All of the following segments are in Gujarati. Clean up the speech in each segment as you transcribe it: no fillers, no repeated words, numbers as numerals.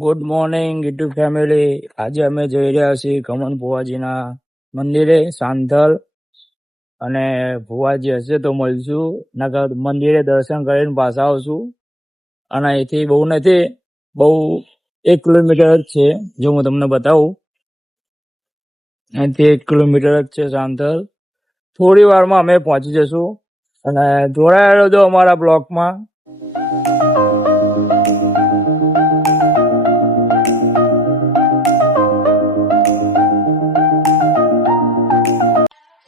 Good morning YouTube family. આજે અમે જઈ રહ્યા છીએ ગમન ભુવાજીના મંદિરે સાંથલ, અને ભુવાજી હશે તો મળશું, નકર મંદિરે દર્શન કરીને પાછા આવશું. અને અહીંથી બહુ નથી, બહુ 1 કિલોમીટર જ છે. જો હું તમને બતાવું, અહીંથી 1 કિલોમીટર જ છે સાંથલ. થોડી વારમાં અમે પહોંચી જશું, અને જોડાયા રહેજો અમારા બ્લોગમાં.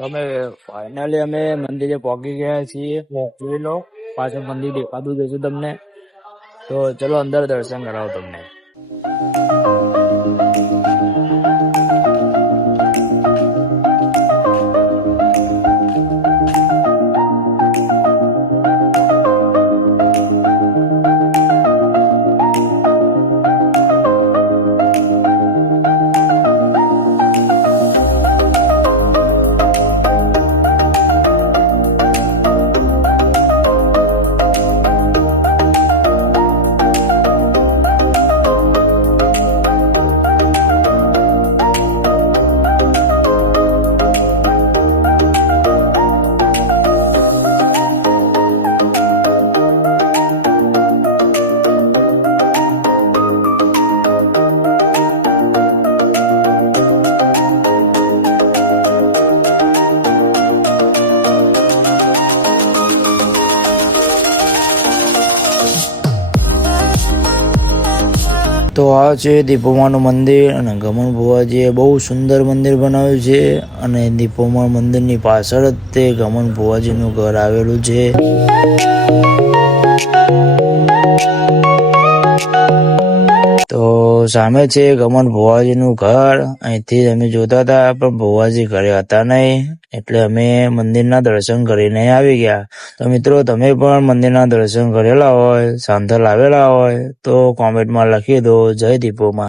અમે ફાઇનલી અમે મંદિરે પહોંચી ગયા છીએ. જોઈ લો, પાછળ મંદિર દેખાતું જશે તમને. તો ચલો અંદર દર્શન કરાવો તમને. તો આ છે દીપોમાનું મંદિર, અને ગમન ભુવાજીએ બહુ સુંદર મંદિર બનાવ્યું છે. અને દીપોમા મંદિરની પાછળ જ તે ગમન ભુવાજીનું ઘર આવેલું છે. તો સામે છે ગમન ભુવાજીનું ઘર. અહીંથી અમે જોતા હતા, પણ ભુવાજી ઘરે હતા નહીં, એટલે અમે મંદિરના દર્શન કરીને આવી ગયા. તો મિત્રો, તમે પણ મંદિરના દર્શન કરેલા હોય, સાંથલ આવેલા હોય તો કોમેન્ટમાં લખી દો, જય દીપોમાં.